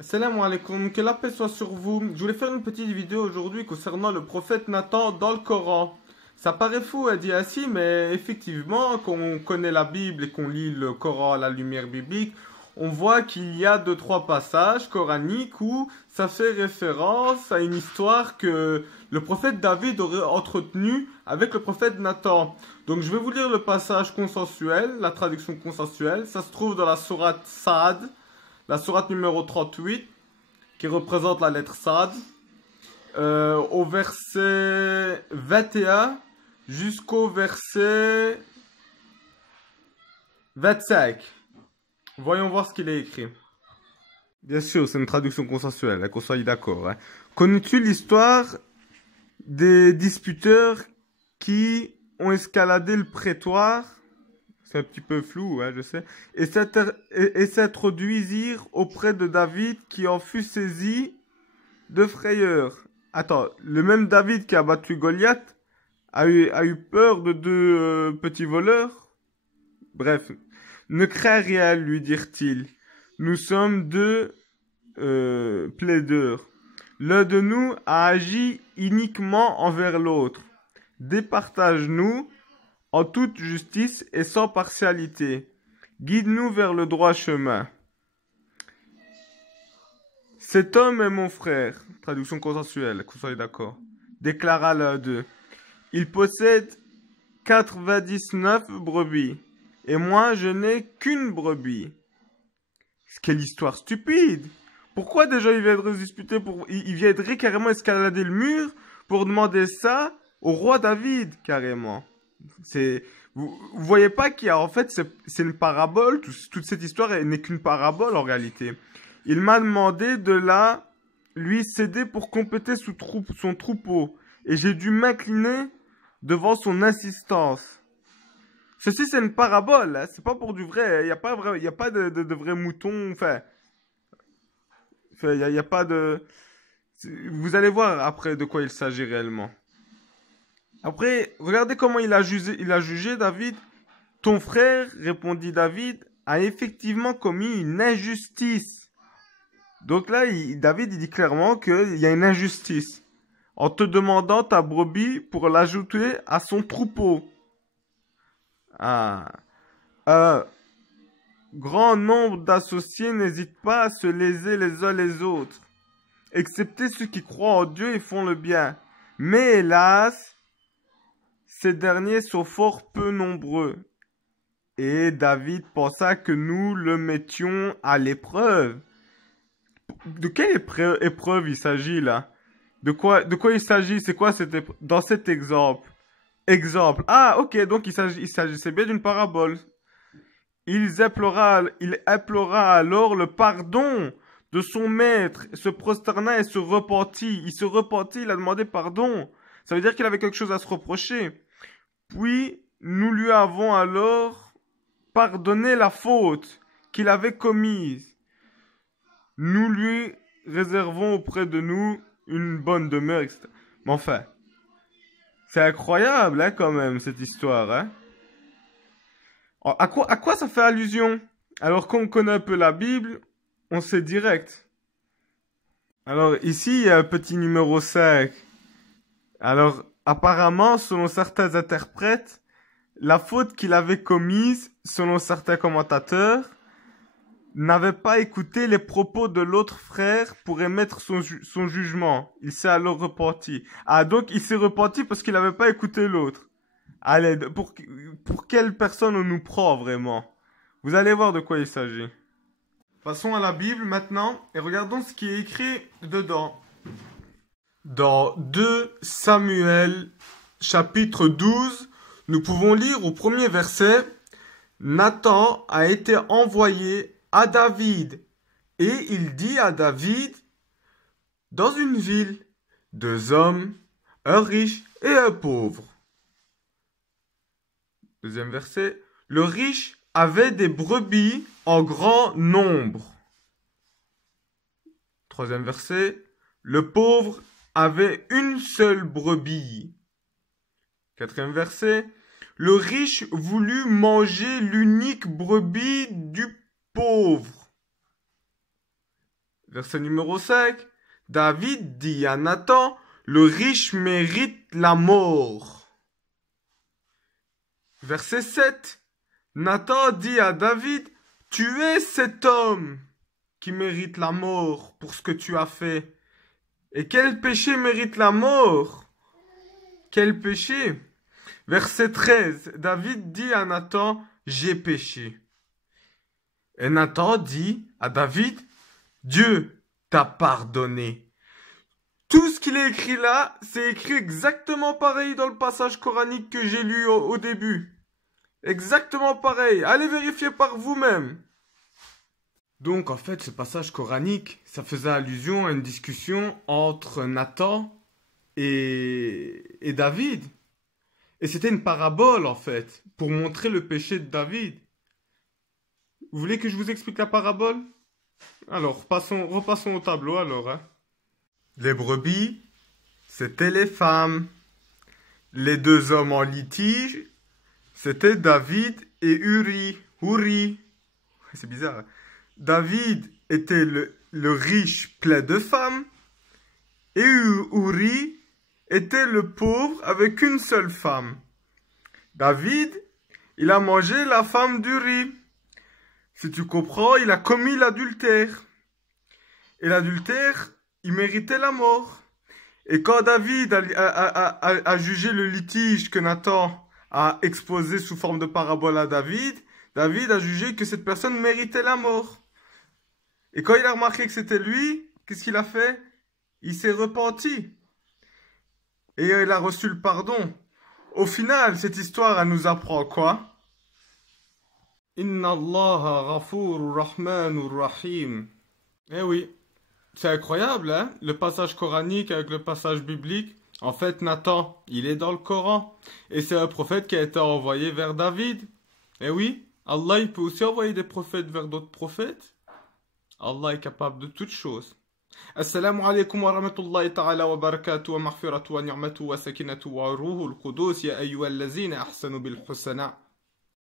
Salam alaikum, que la paix soit sur vous. Je voulais faire une petite vidéo aujourd'hui concernant le prophète Nathan dans le Coran. Ça paraît fou à dire ainsi, mais effectivement, quand on connaît la Bible et qu'on lit le Coran à la lumière biblique, on voit qu'il y a deux, trois passages coraniques où ça fait référence à une histoire que le prophète David aurait entretenue avec le prophète Nathan. Donc je vais vous lire le passage consensuel, la traduction consensuelle. Ça se trouve dans la sourate Saad, la sourate numéro 38, qui représente la lettre Sad, au verset 21 jusqu'au verset 25. Voyons voir ce qu'il est écrit. Bien sûr, c'est une traduction consensuelle, qu'on soit d'accord. Connais-tu l'histoire des disputeurs qui ont escaladé le prétoire? C'est un petit peu flou, je sais. Et s'introduisirent auprès de David qui en fut saisi de frayeur. Attends, le même David qui a battu Goliath a eu peur de deux petits voleurs? Bref, ne crains rien, lui dirent-ils. Nous sommes deux plaideurs. L'un de nous a agi iniquement envers l'autre. Départage-nous en toute justice et sans partialité. Guide-nous vers le droit chemin. Cet homme est mon frère, traduction consensuelle, qu'on soit d'accord, déclara l'un d'eux. Il possède 99 brebis, et moi je n'ai qu'une brebis. Quelle histoire stupide! Pourquoi déjà il viendrait se disputer il viendrait carrément escalader le mur pour demander ça au roi David, carrément. Vous voyez pas qu'il y a, en fait, c'est une parabole, toute cette histoire n'est qu'une parabole en réalité. Il m'a demandé de lui céder pour compléter son troupeau, et j'ai dû m'incliner devant son insistance. Ceci c'est une parabole, c'est pas pour du vrai, il n'y a pas de vrais moutons, il y a pas de... Vous allez voir après de quoi il s'agit réellement. Après, regardez comment il a jugé David. Ton frère, répondit David, a effectivement commis une injustice. Donc là, David il dit clairement qu'il y a une injustice en te demandant ta brebis pour l'ajouter à son troupeau. Ah. Grand nombre d'associés n'hésitent pas à se léser les uns les autres, excepté ceux qui croient en Dieu et font le bien. Mais hélas, ces derniers sont fort peu nombreux. Et David pensa que nous le mettions à l'épreuve. De quelle épreuve il s'agit là? De quoi il s'agit? C'est quoi dans cet exemple? Ah, ok, donc il s'agissait bien d'une parabole. Il implora alors le pardon de son maître, se prosterna et se repentit. Il se repentit, il a demandé pardon. Ça veut dire qu'il avait quelque chose à se reprocher. Puis, nous lui avons alors pardonné la faute qu'il avait commise. Nous lui réservons auprès de nous une bonne demeure, etc. Mais enfin, c'est incroyable, quand même, cette histoire, À quoi ça fait allusion? Alors qu'on connaît un peu la Bible, on sait direct. Alors ici, il y a un petit numéro 5. Alors, apparemment, selon certains interprètes, la faute qu'il avait commise, selon certains commentateurs, n'avait pas écouté les propos de l'autre frère pour émettre son jugement. Il s'est alors repenti. Ah, donc il s'est repenti parce qu'il n'avait pas écouté l'autre. Allez, pour quelle personne on nous prend vraiment? Vous allez voir de quoi il s'agit. Passons à la Bible maintenant et regardons ce qui est écrit dedans. Dans 2 Samuel chapitre 12, nous pouvons lire au premier verset, Nathan a été envoyé à David et il dit à David, dans une ville, 2 hommes, un riche et un pauvre. Deuxième verset, le riche avait des brebis en grand nombre. Troisième verset, le pauvre avait une seule brebis. Quatrième verset, le riche voulut manger l'unique brebis du pauvre. Verset numéro 5. David dit à Nathan, le riche mérite la mort. Verset 7. Nathan dit à David, tu es cet homme qui mérite la mort pour ce que tu as fait. Et quel péché mérite la mort? Quel péché? Verset 13. David dit à Nathan, j'ai péché. Et Nathan dit à David, Dieu t'a pardonné. Tout ce qu'il est écrit là, c'est écrit exactement pareil dans le passage coranique que j'ai lu au début. Exactement pareil. Allez vérifier par vous-même. Donc en fait, ce passage coranique, ça faisait allusion à une discussion entre Nathan et David. Et c'était une parabole en fait, pour montrer le péché de David. Vous voulez que je vous explique la parabole? Alors, repassons au tableau alors. Hein. Les brebis, c'était les femmes. Les deux hommes en litige, c'était David et Uri. C'est bizarre. Hein. David était le riche plein de femmes. Et Uri était le pauvre avec une seule femme. David, il a mangé la femme d'Uri. Si tu comprends, il a commis l'adultère. Et l'adultère, il méritait la mort. Et quand David a jugé le litige que Nathan a exposé sous forme de parabole à David, David a jugé que cette personne méritait la mort. Et quand il a remarqué que c'était lui, qu'est-ce qu'il a fait? Il s'est repenti. Et il a reçu le pardon. Au final, cette histoire, elle nous apprend quoi? Inna Allah ghafur rahmanur rahim. Eh oui, c'est incroyable, hein? Le passage coranique avec le passage biblique. En fait, Nathan, il est dans le Coran. Et c'est un prophète qui a été envoyé vers David. Eh oui, Allah, il peut aussi envoyer des prophètes vers d'autres prophètes. Allah est capable de toutes choses. السلام عليكم ورحمة الله تعالى وبركاته ومغفرة ونعمة وسكينة وروح القدوس يا أيها الذين أحسنوا بالحسنى